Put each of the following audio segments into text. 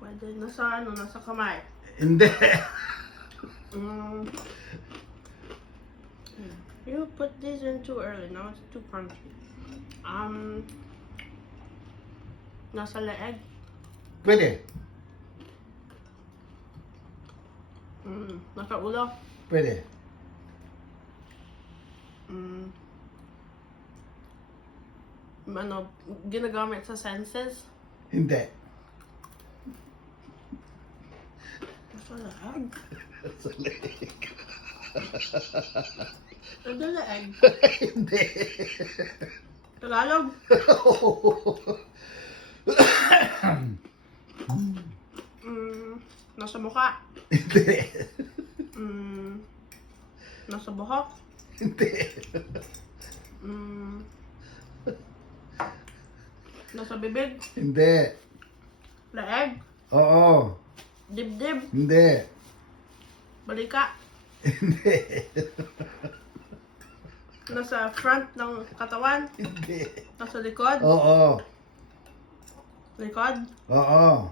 Pwede. Nasa kamay. Hindi. Mm. You put this in too early. Now it's too crunchy. Nasa leeg. Pwede. Nasa ulo. Pwede. Ano, ginagamit sa senses. Hindi. Nasa leeg. Sa leeg. Nasa leeg. Hindi. Tagalog. Nasa mukha. Hindi. Nasa buhok. Hindi. Nasa bibig. Hindi. Leeg. Oo. Dibdib. Hindi. Balika. Hindi. Nasa front ng katawan. Hindi. Nasa likod. Oo. Likod. Oo.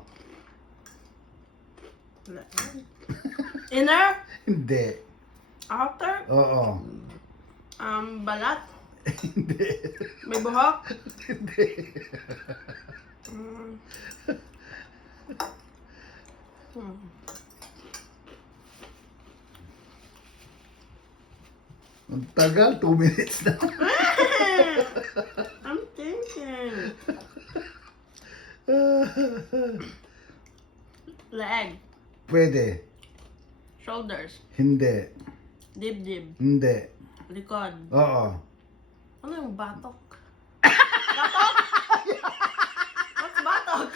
Leeg. Inner. Hindi. Outer. Oo. Balat. Hindi. May buhok. Hindi. Ang tagal, 2 minutes na. I'm thinking. Leg. Pwede. Shoulders. Hindi. Dibdib. Hindi. Likod. Oo. Ano yung batok? Batok? What's batok?